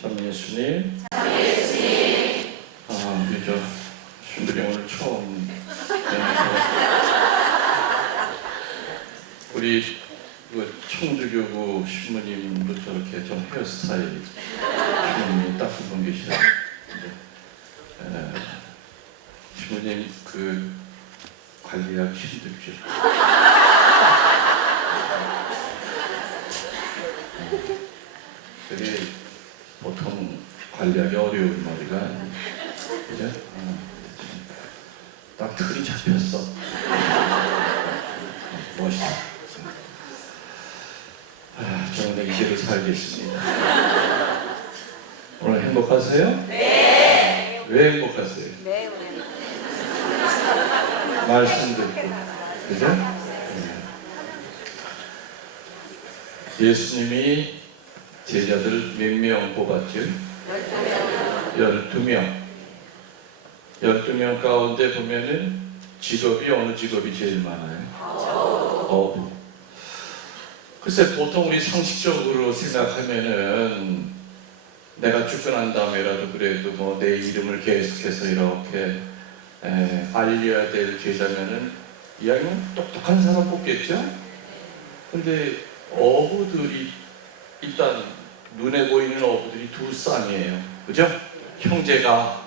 참 예수님. 우리 신부님 오늘 처음 우리 청주교구 신부님도 저렇게 좀 헤어스타일 신부님이 딱 한 분 계시는데 신부님 관리하기 힘들죠. 그게 보통 관리하기 어려운 머리가 아니에요. 그죠? 딱 틀이 잡혔어. 멋있어. 저는 이대로 살겠습니다. 오늘 행복하세요? 네. 왜 행복하세요? 네. 말씀 듣고. 그죠? 예수님이 제자들 몇 명 뽑았죠? 12명. 12명 가운데 보면은 직업이 어느 직업이 제일 많아요? 어부. 글쎄 보통 우리 상식적으로 생각하면은 내가 죽고 난 다음에라도 그래도 뭐 내 이름을 계속해서 이렇게 알려야 될 제자면은 이왕이면 똑똑한 사람 뽑겠죠? 근데 어부들이 일단 눈에 보이는 어부들이 두 쌍이에요. 그죠? 형제가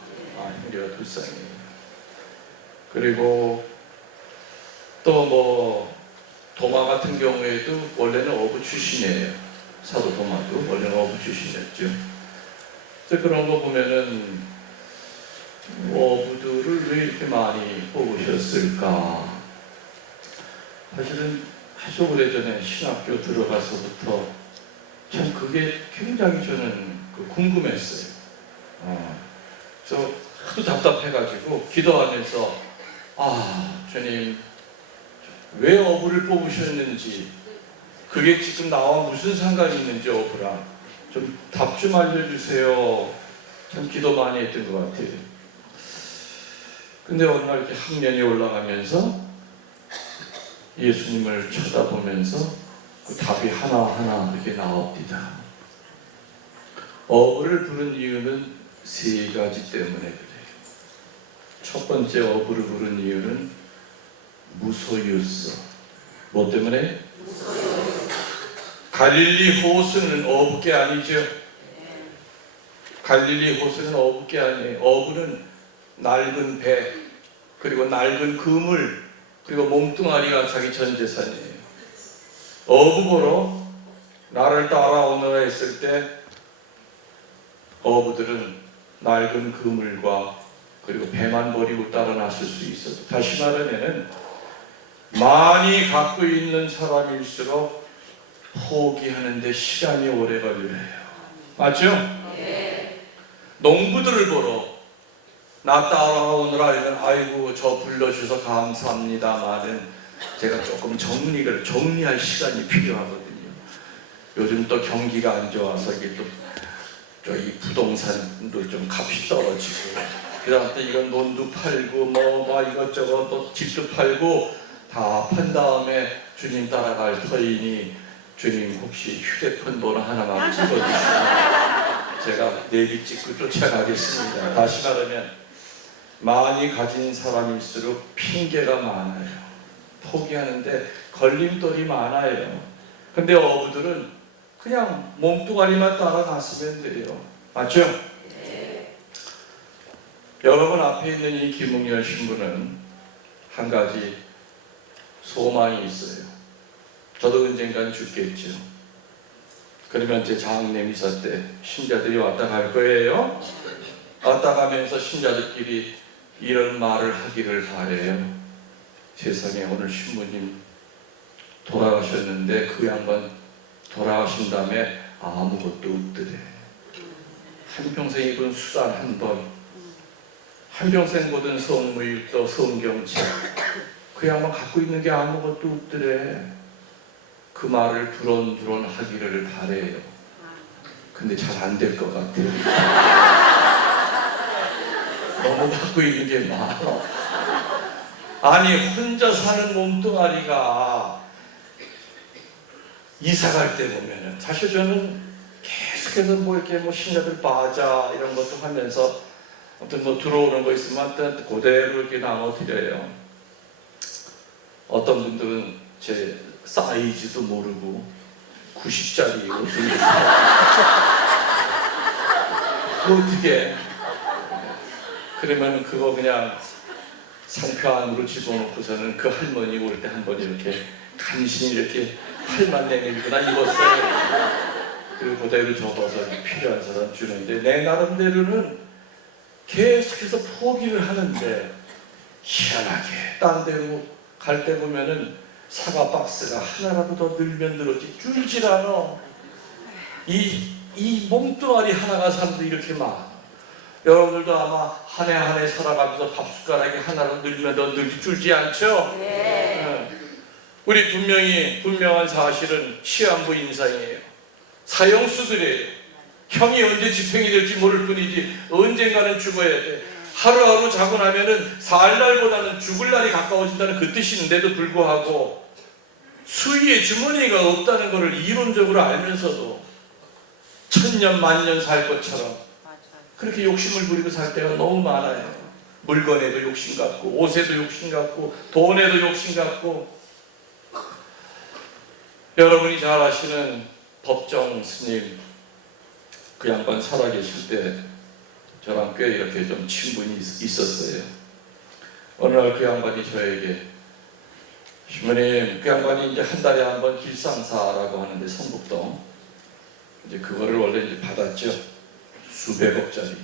두 쌍이에요. 그리고 또 뭐 도마 같은 경우에도 원래는 어부 출신이에요. 사도 도마도 원래는 어부 출신이었죠. 그래서 그런 거 보면은 어부들을 왜 이렇게 많이 뽑으셨을까? 사실은 아주 오래전에 신학교 들어가서부터 참 그게 굉장히 저는 궁금했어요. 그래서 하도 답답해가지고 기도하면서 주님 왜 어부를 뽑으셨는지, 그게 지금 나와 무슨 상관이 있는지 어부랑 좀 답 좀 알려주세요. 참 기도 많이 했던 것 같아요. 근데 어느 날 이렇게 학년이 올라가면서 예수님을 쳐다보면서 그 답이 하나하나 이렇게 나옵니다. 어부를 부른 이유는 세 가지 때문에 그래요. 첫 번째 어부를 부른 이유는 무소유서. 뭐 때문에? 갈릴리 호수는 어부게 아니죠. 갈릴리 호수는 어부게 아니에요. 어부는 낡은 배, 그리고 낡은 그물, 그리고 몸뚱아리가 자기 전 재산이에요. 어부 보러 나를 따라오너라 했을 때 어부들은 낡은 그물과 그리고 배만 버리고 따라 나설 수 있어요. 다시 말하면 많이 갖고 있는 사람일수록 포기하는데 시간이 오래 걸려요. 맞죠? 네. 농부들을 보러 나 따라오느라 하면 아이고 저 불러주셔서 감사합니다만은 제가 조금 정리할 시간이 필요하거든요. 요즘 또 경기가 안 좋아서 이게 또 이 부동산도 좀 값이 떨어지고, 그 다음에 또 이건 논도 팔고 뭐 이것저것 또 집도 팔고 다 판 다음에 주님 따라갈 터이니 주님 혹시 휴대폰 번호 하나만 찍어주시면 제가 내비 찍고 쫓아가겠습니다. 다시 말하면 많이 가진 사람일수록 핑계가 많아요. 포기하는데 걸림돌이 많아요. 근데 어부들은 그냥 몸뚱아리만 따라갔으면 돼요. 맞죠? 네. 여러분 앞에 있는 이 김웅열 신부는 한 가지 소망이 있어요. 저도 언젠간 죽겠죠. 그러면 제 장례 미사 때 신자들이 왔다 갈 거예요. 왔다 가면서 신자들끼리 이런 말을 하기를 바래요. 세상에 오늘 신부님 돌아가셨는데 그 양반 돌아가신 다음에 아무것도 없더래. 한평생 입은 수단 한 번, 한평생 보던 성무일도 성경책, 그 양반 갖고 있는 게 아무것도 없더래. 그 말을 두런두런 하기를 바래요. 근데 잘 안 될 것 같아요. 너무 갖고 있는 게 많아. 아니 혼자 사는 몸뚱아리가 이사 갈 때 보면은, 사실 저는 계속해서 계속해서 뭐 이렇게 뭐 신자들 바자 이런 것도 하면서 아무튼 뭐 들어오는 거 있으면 하여튼 그대로 이렇게 나눠드려요. 어떤 분들은 제 사이즈도 모르고 90짜리 옷을 입고 어떻게 그러면 그거 그냥 상표 안으로 집어넣고서는 그 할머니 올 때 한번 이렇게 간신히 이렇게 팔만 내밀고 난 입었어요. 그리고 그대로 접어서 필요한 사람 주는데 내 나름대로는 계속해서 포기를 하는데 희한하게 딴 데로 갈 때 보면은 사과 박스가 하나라도 더 늘면 늘었지 줄질 않아. 이 몸뚱아리 하나가 사람들이 이렇게 많아. 여러분들도 아마 한 해 한 해 살아가면서 밥숟가락이 하나로 늘면 더 늘지 줄지 않죠? 네. 우리 분명한 사실은 시한부 인상이에요. 사형수들이에요. 형이 언제 집행이 될지 모를 뿐이지 언젠가는 죽어야 돼. 하루하루 자고 나면은 살 날보다는 죽을 날이 가까워진다는 그 뜻인데도 불구하고 수위에 주머니가 없다는 것을 이론적으로 알면서도 천년 만년 살 것처럼 그렇게 욕심을 부리고 살 때가 너무 많아요. 물건에도 욕심 갖고 옷에도 욕심 갖고 돈에도 욕심 갖고. 여러분이 잘 아시는 법정 스님, 그 양반 살아계실 때 저랑 꽤 이렇게 좀 친분이 있었어요. 어느 날 그 양반이 저에게 신부님, 그 양반이 이제 한 달에 한 번 길상사라고 하는데 성북동 이제 그거를 원래 이제 받았죠. 수백억짜리.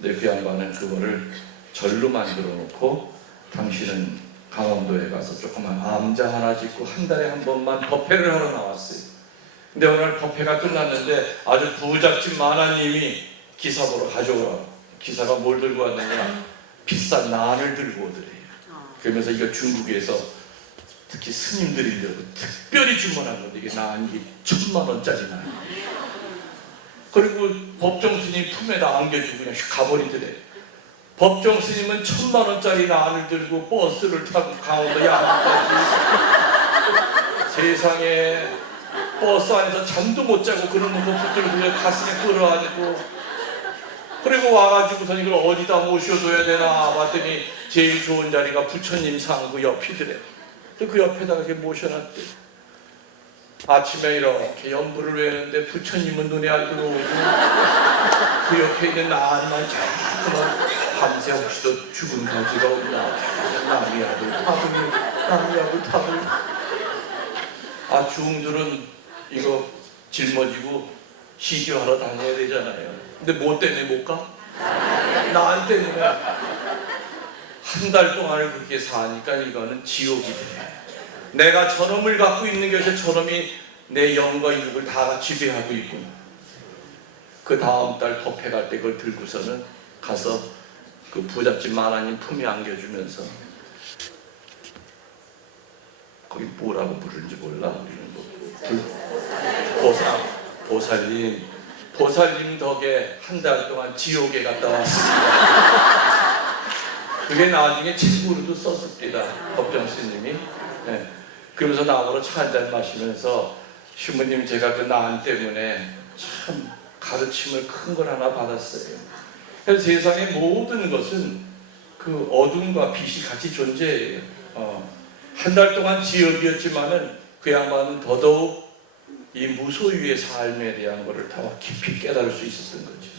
근데 그 양반은 그거를 절로 만들어 놓고 당신은 강원도에 가서 조그만 암자 하나 짓고 한 달에 한 번만 법회를 하러 나왔어요. 근데 오늘 법회가 끝났는데 아주 부잣집 마나님이 기사 보러 가져오라고. 기사가 뭘 들고 왔느냐? 비싼 난을 들고 오더래요. 그러면서 이거 중국에서 특히 스님 드리려고 특별히 주문한 건데 이게 난이 1000만원짜리 난. 그리고 법정 스님 품에다 안겨주고 그냥 가버리더래. 법정 스님은 1000만원짜리 난을 들고 버스를 타고 강원도 양양까지 세상에 버스 안에서 잠도 못 자고 그런 거 붙들고 가슴에 끌어안고 그리고 와가지고선 이걸 어디다 모셔둬야 되나 봤더니 제일 좋은 자리가 부처님 상 그 옆이더래. 그 옆에다가 이렇게 모셔놨대. 아침에 이렇게 연불을 외우는데 부처님은 눈에 안 들어오고 그 옆에 있는 난만 자꾸만 밤새 혹시도 죽은 가지가 없나 남이야들 타들 아 중들은 이거 짊어지고 시주하러 다녀야 되잖아요. 근데 뭐 때문에 못 가? 난 때문에. 한 달 동안을 그렇게 사니까 이거는 지옥이 돼. 내가 저놈을 갖고 있는 것이 저놈이 내 영과 육을 다 지배하고 있구나. 그 다음 달 법회 갈 때 그걸 들고서는 가서 그 부잣집 마나님 품에 안겨주면서 거기 뭐라고 부르는지 몰라. 우리는 보살님 덕에 한 달 동안 지옥에 갔다 왔습니다. 그게 나중에 책으로도 썼습니다. 법정 스님이. 네. 그러면서 나하고 차 한잔 마시면서 신부님 제가 그 난 때문에 참 가르침을 큰 걸 하나 받았어요. 그래서 세상의 모든 것은 그 어둠과 빛이 같이 존재해요. 한 달 동안 지옥이었지만은 그 양반은 더더욱 이 무소유의 삶에 대한 것을 더 깊이 깨달을 수 있었던 거죠.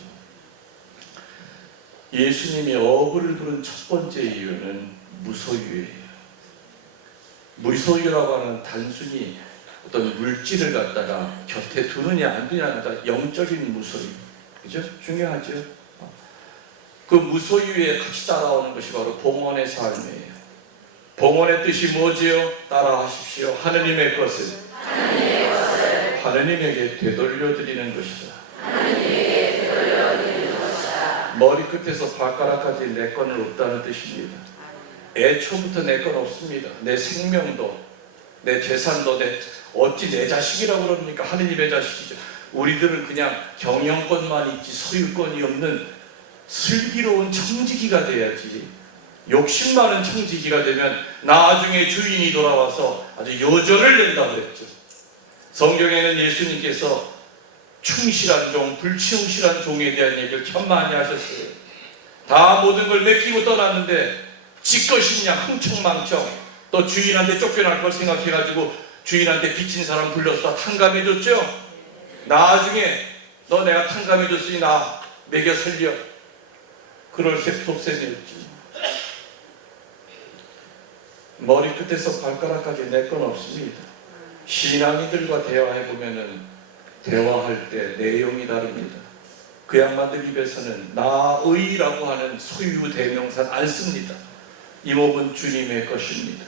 예수님이 어부를 부른 첫 번째 이유는 무소유예요. 무소유라고 하는 단순히 어떤 물질을 갖다가 곁에 두느냐 안 두느냐가 영적인 무소유. 그죠? 중요하죠. 그 무소유에 같이 따라오는 것이 바로 봉헌의 삶이에요. 봉헌의 뜻이 뭐지요? 따라하십시오. 하느님의 것을 하느님에게 되돌려드리는 것이다. 머리끝에서 발가락까지 내 거는 없다는 뜻입니다. 애초부터 내 건 없습니다. 내 생명도 내 재산도 어찌 내 자식이라고 그럽니까? 하느님의 자식이죠. 우리들은 그냥 경영권만 있지 소유권이 없는 슬기로운 청지기가 돼야지. 욕심 많은 청지기가 되면 나중에 주인이 돌아와서 아주 여전을 낸다고 그랬죠. 성경에는 예수님께서 충실한 종, 불충실한 종에 대한 얘기를 참 많이 하셨어요. 다 모든 걸 맡기고 떠났는데 지 것이냐 흥청망청, 또 주인한테 쫓겨날 걸 생각해가지고 주인한테 빚진 사람 불러서 다 탕감해줬죠. 나중에 너 내가 탕감해줬으니 나 먹여 살려, 그럴 속셈이었죠. 머리끝에서 발가락까지 내 건 없습니다. 신앙인들과 대화해보면은 대화할 때 내용이 다릅니다. 그 양반들 입에서는 나의라고 하는 소유 대명사는 안 씁니다. 이 몸은 주님의 것입니다.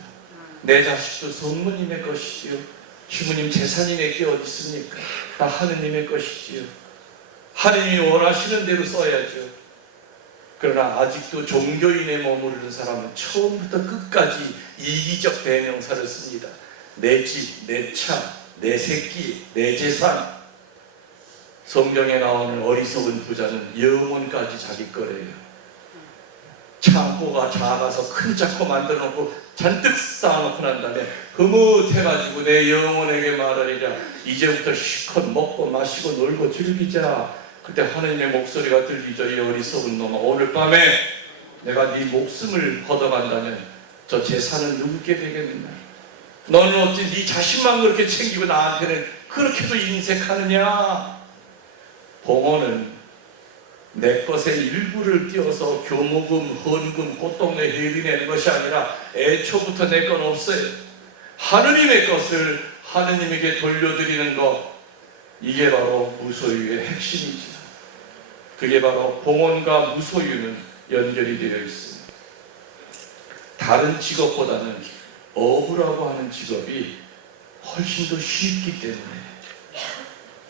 내 자식도 성모님의 것이지요. 주부님 재산이 내게 어디 있습니까? 다 하느님의 것이지요. 하느님이 원하시는 대로 써야죠. 그러나 아직도 종교인에 머무르는 사람은 처음부터 끝까지 이기적 대명사를 씁니다. 내 집, 내 차, 내 새끼, 내 재산. 성경에 나오는 어리석은 부자는 영혼까지 자기 거래요. 창고가 작아서 큰 창고 만들어 놓고 잔뜩 쌓아놓고 난 다음에 흐뭇해가지고 내 영혼에게 말하리라. 이제부터 실컷 먹고 마시고 놀고 즐기자. 그때 하느님의 목소리가 들리죠. 이 어리석은 놈아, 오늘 밤에 내가 네 목숨을 걷어간다면 저 재산은 누구께 되겠느냐? 너는 어찌 네 자신만 그렇게 챙기고 나한테는 그렇게도 인색하느냐? 봉헌은 내 것의 일부를 띄어서 교무금, 헌금, 꽃동네 회비 내는 것이 아니라 애초부터 내 건 없어요. 하느님의 것을 하느님에게 돌려드리는 것, 이게 바로 무소유의 핵심이죠. 그게 바로 봉헌과 무소유는 연결이 되어 있습니다. 다른 직업보다는 어부라고 하는 직업이 훨씬 더 쉽기 때문에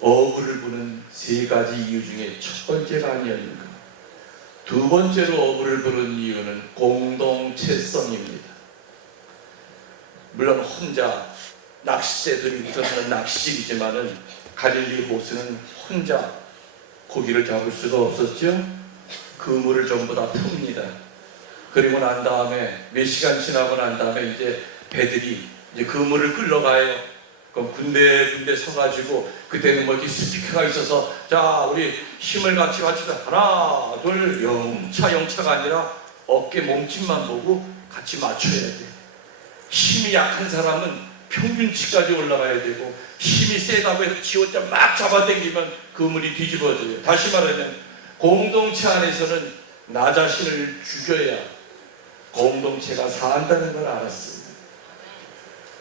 어부를 부는 세 가지 이유 중에 첫 번째가 아니었는가. 두 번째로 어부를 부른 이유는 공동체성입니다. 물론 혼자 낚싯대들이 우선은 낚시질이지만은 갈릴리 호수는 혼자 고기를 잡을 수가 없었죠. 그물을 전부 다 풉니다. 그리고 난 다음에 몇 시간 지나고 난 다음에 이제 배들이 이제 그물을 끌러가요. 그럼 군데 서가지고, 그때는 뭐 이렇게 스피커가 있어서 자 우리 힘을 같이 합시다. 하나 둘, 영차가 아니라 어깨 몸집만 보고 같이 맞춰야 돼요. 힘이 약한 사람은 평균치까지 올라가야 되고, 힘이 세다고 해서 지 혼자 막 잡아당기면 그물이 뒤집어져요. 다시 말하면 공동체 안에서는 나 자신을 죽여야 공동체가 산다는 걸 알았어요.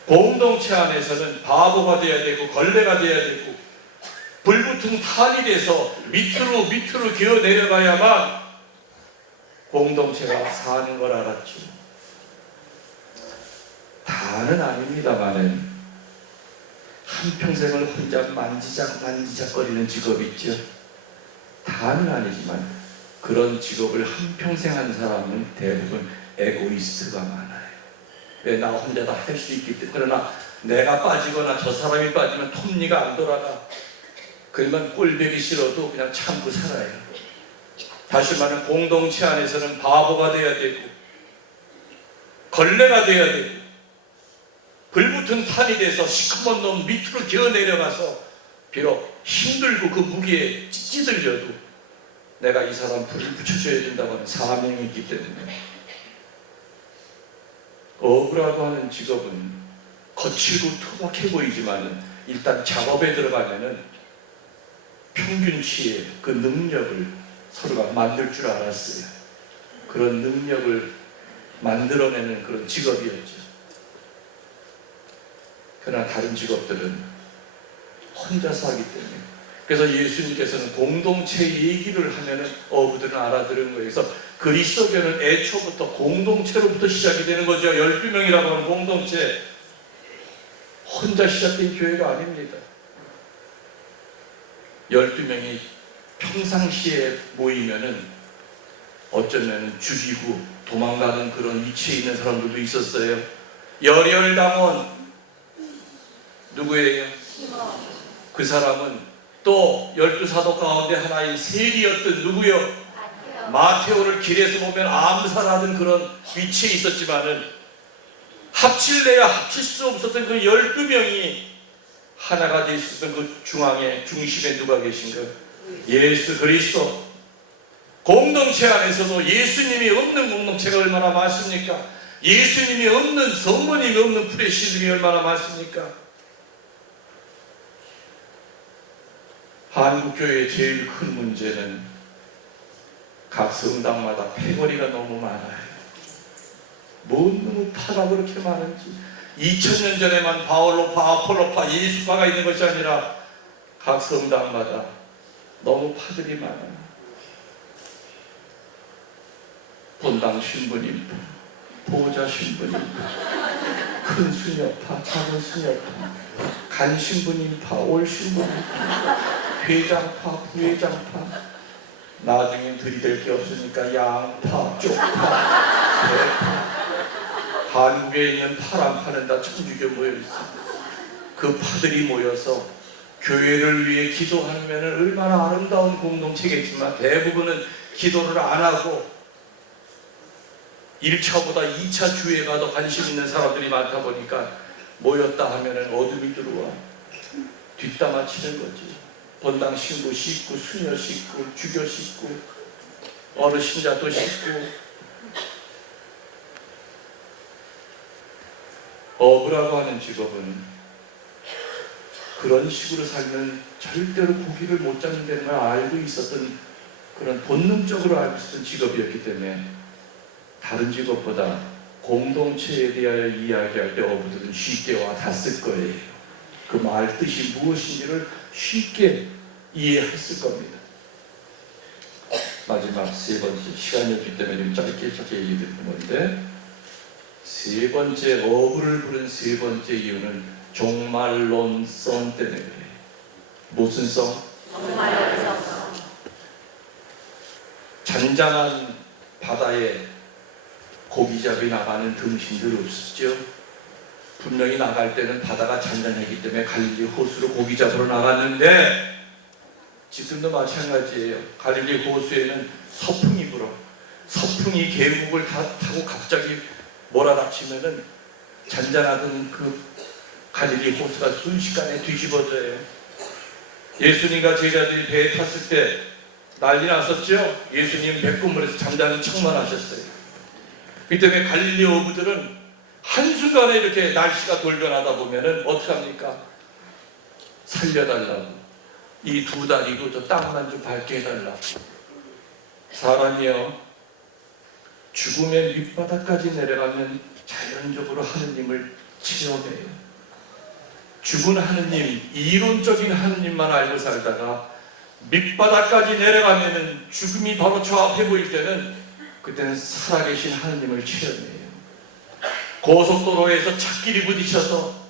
공동체 안에서는 바보가 돼야 되고 걸레가 돼야 되고 불붙은 탄이 돼서 밑으로 기어 내려가야만 공동체가 사는 걸 알았죠. 다는 아닙니다만은 한평생을 혼자 만지작거리는 직업이 있죠. 다는 아니지만 그런 직업을 한평생 한 사람은 대부분 에고이스트가 많아요. 왜? 나 혼자 다 할 수 있기 때문에. 그러나 내가 빠지거나 저 사람이 빠지면 톱니가 안 돌아가. 그러면 꼴보기 싫어도 그냥 참고 살아요. 다시 말하면 공동체 안에서는 바보가 돼야 되고 걸레가 돼야 되고 불붙은 탄이 돼서 시커먼 놈 밑으로 기어 내려가서 비록 힘들고 그 무게에 찌들려도 내가 이 사람 불을 붙여줘야 된다고 하는 사명이 있기 때문에. 어부라고 하는 직업은 거칠고 투박해 보이지만 일단 작업에 들어가면은 평균치의 그 능력을 서로가 만들 줄 알았어요. 그런 능력을 만들어내는 그런 직업이었죠. 그러나 다른 직업들은 혼자서 하기 때문에. 그래서 예수님께서는 공동체 얘기를 하면은 어부들은 알아들은 거예요. 그래서 그리스도교는 애초부터 공동체로부터 시작이 되는 거죠. 12명이라고 하는 공동체. 혼자 시작된 교회가 아닙니다. 12명이 평상시에 모이면은 어쩌면 죽이고 도망가는 그런 위치에 있는 사람들도 있었어요. 열혈당원 누구예요? 그 사람은 또 12사도 가운데 하나인 세리였던 누구요? 마테오를 길에서 보면 암살하는 그런 위치에 있었지만은 합칠래야 합칠 수 없었던 그 12명이 하나가 될 수 있는 그 중심에 누가 계신가요? 예수 그리스도. 공동체 안에서도 예수님이 없는 공동체가 얼마나 많습니까? 예수님이 없는 성모님이 없는 프레시들이 얼마나 많습니까? 한국교회의 제일 큰 문제는 각 성당마다 패거리가 너무 많아요. 뭔 파가 그렇게 많은지. 2000년 전에만 바올로파, 아폴로파, 예수파가 있는 것이 아니라 각 성당마다 너무 파들이 많아요. 본당 신부님파, 보호자 신부님파, 큰 수녀파, 작은 수녀파, 간 신부님파, 올 신부님파, 회장파, 부회장파, 나중엔 들이댈 게 없으니까 양파, 쪽파, 대파. 한국에 있는 파란 파는 다 천주교 모여있어. 그 파들이 모여서 교회를 위해 기도하면 얼마나 아름다운 공동체겠지만 대부분은 기도를 안 하고 1차보다 2차 주회가 더 관심 있는 사람들이 많다 보니까 모였다 하면 어둠이 들어와 뒷담화 치는 거지. 본당 신부 씻고, 수녀 씻고, 주교 씻고, 어느 신자도 씻고. 어부라고 하는 직업은 그런 식으로 살면 절대로 고기를 못 잡는다는 걸 알고 있었던, 그런 본능적으로 알고 있었던 직업이었기 때문에 다른 직업보다 공동체에 대하여 이야기할 때 어부들은 쉽게 와닿았을 거예요. 그 말 뜻이 무엇인지를 쉽게 이해했을 겁니다. 마지막 세 번째, 시간이 없기 때문에 좀 짧게 얘기 드리는 건데, 세 번째, 어부를 부른 세 번째 이유는 종말론성 때문에 그래요. 무슨 성? 종말론성. 잔잔한 바다에 고기잡이 나가는 등신들 없었죠? 분명히 나갈 때는 바다가 잔잔하기 때문에 갈릴리 호수로 고기 잡으러 나갔는데 지금도 마찬가지예요. 갈릴리 호수에는 서풍이 불어. 서풍이 계곡을 타고 갑자기 몰아닥치면은 잔잔하던 그 갈릴리 호수가 순식간에 뒤집어져요. 예수님과 제자들이 배에 탔을 때 난리 났었죠? 예수님 백군물에서 잠자는 척만 하셨어요. 그 때문에 갈릴리 어부들은 한순간에 이렇게 날씨가 돌변하다 보면은 어떡합니까? 살려달라고. 이 두 다리로 저 땅만 좀 밟게 해달라고. 사람이요, 죽음의 밑바닥까지 내려가면 자연적으로 하느님을 체험해요. 죽은 하느님, 이론적인 하느님만 알고 살다가 밑바닥까지 내려가면은 죽음이 바로 저 앞에 보일 때는 그때는 살아계신 하느님을 체험해요. 고속도로에서 찻길이 부딪혀서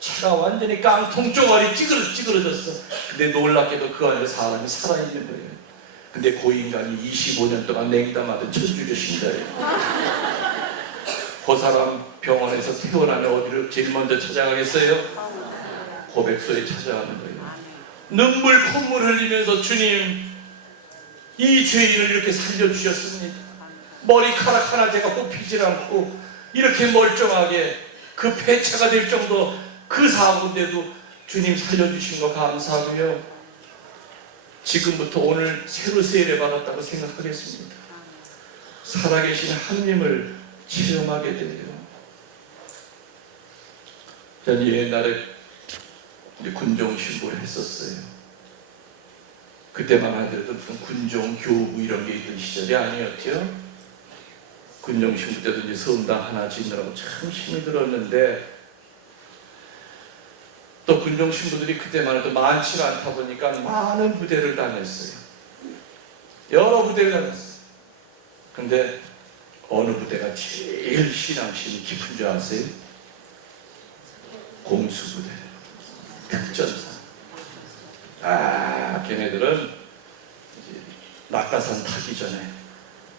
차가 완전히 깡통 쪼가리 찌그러졌어. 근데 놀랍게도 그 안에 사람이 살아있는 거예요. 근데 그 인간이 25년 동안 냉담하던 천주교 신자예요. 그 사람 병원에서 퇴원하면 어디를 제일 먼저 찾아가겠어요? 고백소에 찾아가는 거예요. 눈물 콧물 흘리면서 주님, 이 죄인을 이렇게 살려주셨습니다. 머리카락 하나 제가 뽑히질 않고 이렇게 멀쩡하게 그 폐차가 될 정도 그 사고인데도 주님 살려주신 거 감사하고요. 지금부터 오늘 새로 세례받았다고 생각하겠습니다. 살아계신 하느님을 체험하게 돼요. 저는 옛날에 군종 신부를 했었어요. 그때만 하더라도 무슨 군종 교부 이런 게 있던 시절이 아니었죠. 군종 신부 때도 이제 성당 하나 짓느라고 참 힘이 들었는데, 또 군종 신부들이 그때만 해도 많지가 않다 보니까 많은 부대를 다녔어요. 여러 부대를 다녔어요. 근데 어느 부대가 제일 신앙심이 깊은 줄 아세요? 공수부대, 특전사. 걔네들은 이제 낙하산 타기 전에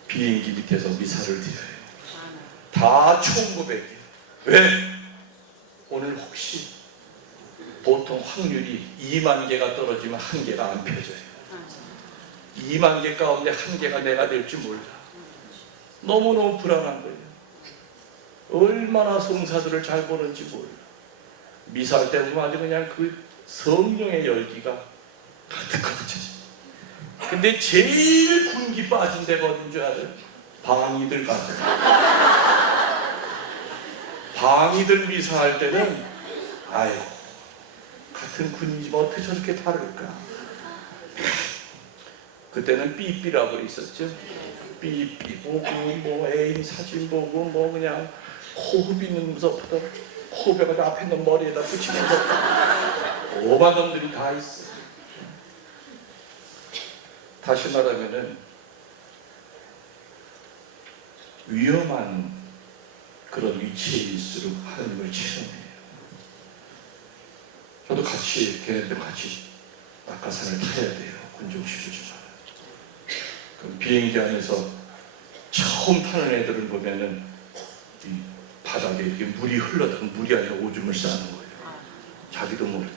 비행기 밑에서 미사를 드려요. 다 총고백이에요. 왜? 오늘 혹시 보통 확률이 2만 개가 떨어지면 1개가 안 펴져요. 2만 개 가운데 1개가 내가 될지 몰라. 너무너무 불안한 거예요. 얼마나 성사들을 잘 보는지 몰라. 미사할 때 보면 아주 그냥 그 성령의 열기가 가득가득 차. 근데 제일 군기 빠진 데가 어딘 줄 알아요? 방이들 가서. 방이들 미사할 때는 아유, 같은 군이지만 어떻게 저렇게 다를까? 그때는 삐삐라고 있었죠. 삐삐 보고 뭐 애인 사진 보고 뭐 그냥 호흡 있는 무섭다. 호흡에가 앞에 있는 머리에다 붙이면서 오만 놈들이 다 있어. 다시 말하면은 위험한 그런 위치에일수록 하나님을 체험해요. 저도 같이 걔네들 같이 낙하산을 타야 돼요. 군종시키지만. 그럼 비행기 안에서 처음 타는 애들을 보면은 이 바닥에 이렇게 물이 흘러든 물이 아니라 오줌을 싸는 거예요. 자기도 모르게.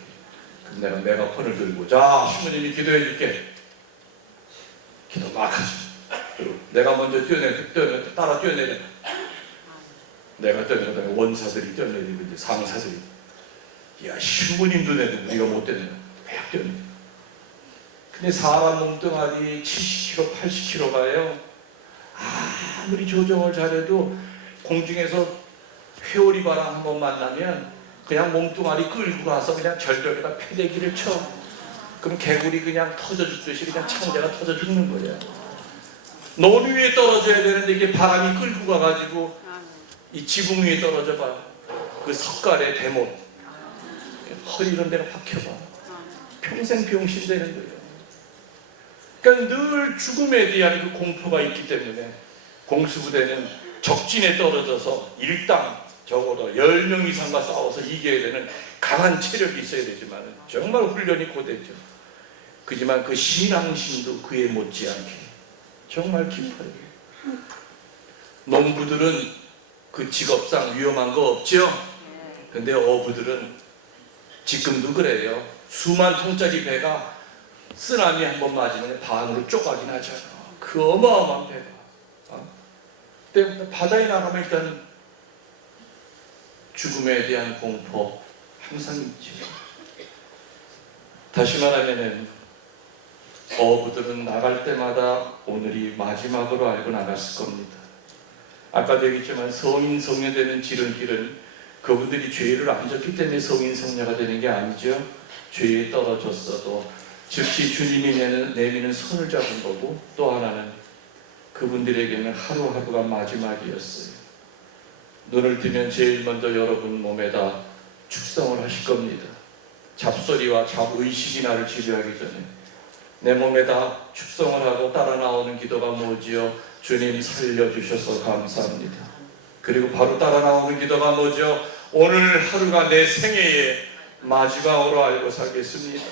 그럼 내가 메가폰을 들고 자, 신부님이 기도해 줄게. 기도 막 하죠. 그리고 내가 먼저 따라 뛰어내려. 내가 뛰어내려다가 원사들이 뛰어내리고 이제 상사들이 야, 신부님도 내도 우리가 못 뛰어내려. 막 뛰어내려. 근데 사람 몸뚱아리 70kg, 80kg 가요. 아무리 조정을 잘해도 공중에서 회오리 바람 한번 만나면 그냥 몸뚱아리 끌고 가서 그냥 절벽에다 패대기를 쳐. 그럼 개구리 그냥 터져 죽듯이 그냥 창자가 터져 죽는 거예요. 논 위에 떨어져야 되는데 이게 바람이 끌고 가가지고 이 지붕 위에 떨어져 봐. 그 석갈의 대못 허리 이런 데가 박혀봐. 평생 병신 되는 거예요. 그러니까 늘 죽음에 대한 그 공포가 있기 때문에 공수부대는 적진에 떨어져서 일당 적어도 10명 이상과 싸워서 이겨야 되는 강한 체력이 있어야 되지만 정말 훈련이 고되죠. 그지만 그 신앙심도 그에 못지않게 정말 깊어요. 농부들은 그 직업상 위험한 거 없죠? 근데 어부들은 지금도 그래요. 수만 톤짜리 배가 쓰나미 한번 맞으면 반으로 쪼가긴 하잖아. 그 어마어마한 배가. 근데 바다에 나가면 일단 죽음에 대한 공포 항상 있죠. 다시 말하면 어부들은 나갈 때마다 오늘이 마지막으로 알고 나갔을 겁니다. 아까도 얘기했지만 성인 성녀 되는 지름길은 그분들이 죄를 안 졌기 때문에 성인 성녀가 되는 게 아니죠. 죄에 떨어졌어도 즉시 주님이 내미는 손을 잡은 거고, 또 하나는 그분들에게는 하루하루가 마지막이었어요. 눈을 뜨면 제일 먼저 여러분 몸에다 축성을 하실 겁니다. 잡소리와 잡의식이 나를 지배하기 전에 내 몸에다 축성을 하고 따라 나오는 기도가 뭐지요? 주님 살려주셔서 감사합니다. 그리고 바로 따라 나오는 기도가 뭐죠? 오늘 하루가 내 생애의 마지막으로 알고 살겠습니다.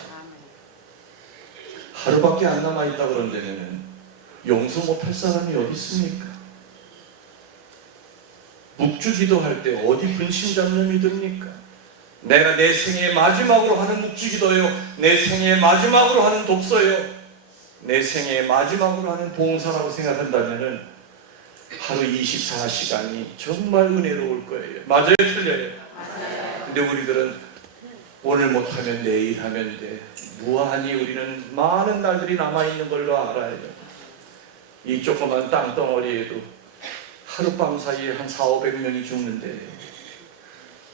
하루밖에 안 남아있다 그런다면 용서 못할 사람이 어디 있습니까? 묵주기도 할 때 어디 분신잡념이 듭니까? 내가 내 생애 마지막으로 하는 묵주기도요, 내 생애 마지막으로 하는 독서요, 내 생애 마지막으로 하는 봉사라고 생각한다면 하루 24시간이 정말 은혜로울 거예요. 맞아요? 틀려요? 근데 우리들은 오늘 못하면 내일 하면 돼. 무한히 우리는 많은 날들이 남아있는 걸로 알아요. 이 조그만 땅덩어리에도 하룻밤 사이에 한 400~500명이 죽는데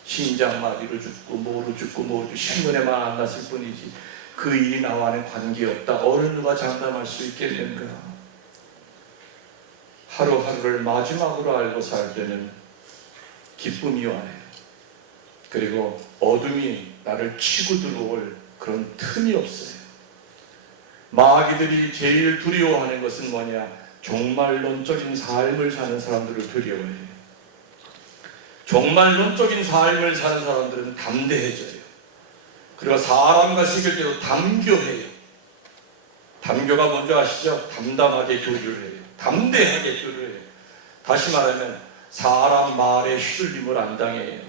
심장마비로 죽고 뭐로 죽고 뭐로 신문에만 안 났을 뿐이지 그 일이 나와는 관계없다. 어느 누가 장담할 수 있겠는가? 하루하루를 마지막으로 알고 살 때는 기쁨이 와요. 그리고 어둠이 나를 치고 들어올 그런 틈이 없어요. 마귀들이 제일 두려워하는 것은 뭐냐? 종말론적인 삶을 사는 사람들을 두려워해요. 종말론적인 삶을 사는 사람들은 담대해져요. 그리고 사람과 사귈 때도 담교해요. 담교가 뭔지 아시죠? 담담하게 교류를 해요. 담대하게 교류를 해요. 다시 말하면 사람 말에 휘둘림을 안 당해요.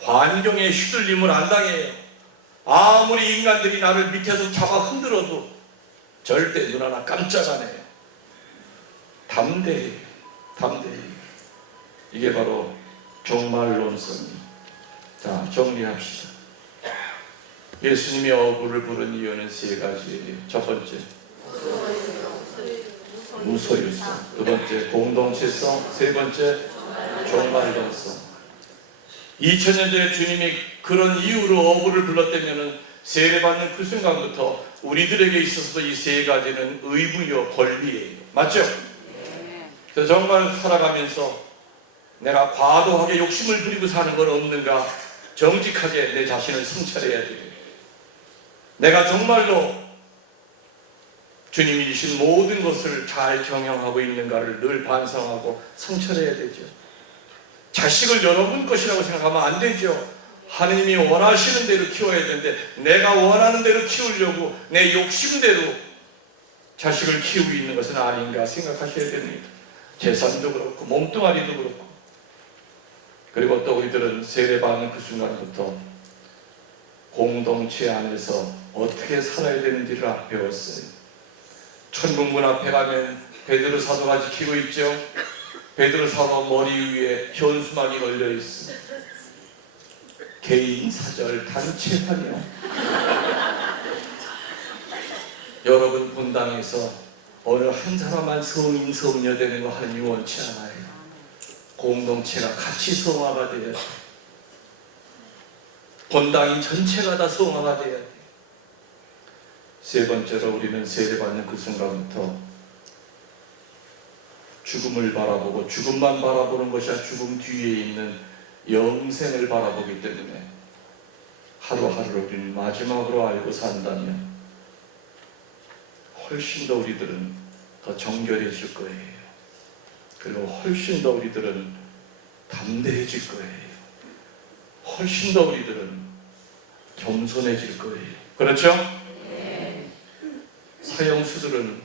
환경에 휘둘림을 안 당해요. 아무리 인간들이 나를 밑에서 잡아 흔들어도 절대 눈 하나 깜짝 안 해요. 담대해요. 담대해요. 이게 바로 종말론성입니다. 자, 정리합시다. 예수님이 어부를 부른 이유는 세 가지예요. 첫 번째, 무소유성. 두 번째, 공동체성. 세 번째, 종말론성. 2000년 전에 주님이 그런 이유로 어부를 불렀다면 세례받는 그 순간부터 우리들에게 있어서도 이 세 가지는 의무요, 권리예요. 맞죠? 그래서 정말 살아가면서 내가 과도하게 욕심을 부리고 사는 건 없는가, 정직하게 내 자신을 성찰해야 돼요. 내가 정말로 주님이 주신 모든 것을 잘 경영하고 있는가를 늘 반성하고 성찰해야 되죠. 자식을 여러분 것이라고 생각하면 안 되죠. 하느님이 원하시는 대로 키워야 되는데 내가 원하는 대로 키우려고 내 욕심대로 자식을 키우고 있는 것은 아닌가 생각하셔야 됩니다. 재산도 그렇고 몸뚱아리도 그렇고. 그리고 또 우리들은 세례받는 그 순간부터 공동체 안에서 어떻게 살아야 되는지를 배웠어요. 천국문 앞에 가면 베드로 사도가 지키고 있죠. 베드로 사도 머리 위에 현수막이 걸려 있어. 개인 사절 단체 환영. 여러분 본당에서 어느 한 사람만 성인 성녀 되는 거 하나님이 원치 않아요. 공동체가 같이 성화가 돼야 돼. 본당이 전체가 다 성화가 돼야 돼. 세 번째로 우리는 세례받는 그 순간부터 죽음을 바라보고 죽음만 바라보는 것이 아니라 죽음 뒤에 있는 영생을 바라보기 때문에 하루하루를 우리는 마지막으로 알고 산다면 훨씬 더 우리들은 더 정결해질 거예요. 그리고 훨씬 더 우리들은 담대해질 거예요. 훨씬 더 우리들은 겸손해질 거예요. 그렇죠? 네. 사형수들은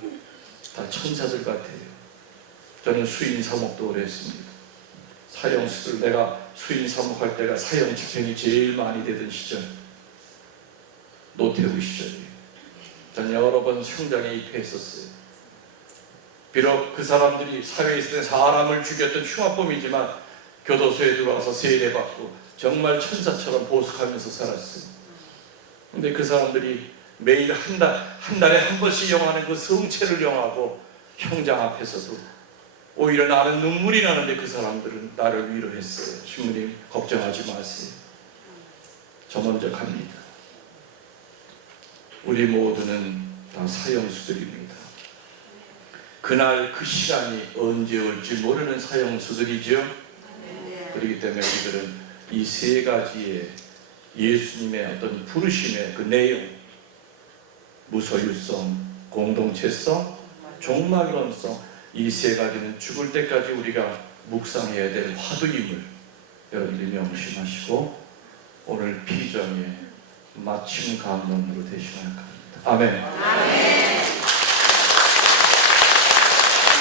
다 천사들 같아요. 저는 수인 사목도 오래 했습니다. 사형수들, 내가 수인 사목할 때가 사형 집행이 제일 많이 되던 시절, 노태우 시절이에요. 저는 여러 번 현장에 입회했었어요. 비록 그 사람들이 사회에 있을 때 사람을 죽였던 흉악범이지만 교도소에 들어와서 세례받고 정말 천사처럼 보석하면서 살았어요. 근데 그 사람들이 매일 한 달에 한 번씩 영하는 그 성체를 영하고 형장 앞에서도 오히려 나는 눈물이 나는데 그 사람들은 나를 위로했어요. 신부님 걱정하지 마세요. 저 먼저 갑니다. 우리 모두는 다 사형수들입니다. 그날 그 시간이 언제 올지 모르는 사형수들이죠. 그렇기 때문에 우리들은 이 세 가지의 예수님의 어떤 부르심의 그 내용, 무소유성, 공동체성, 종말론성, 이 세 가지는 죽을 때까지 우리가 묵상해야 될 화두임을 여러분들이 명심하시고 오늘 비전의 마침 감론으로 되시길 바랍니다. 아멘.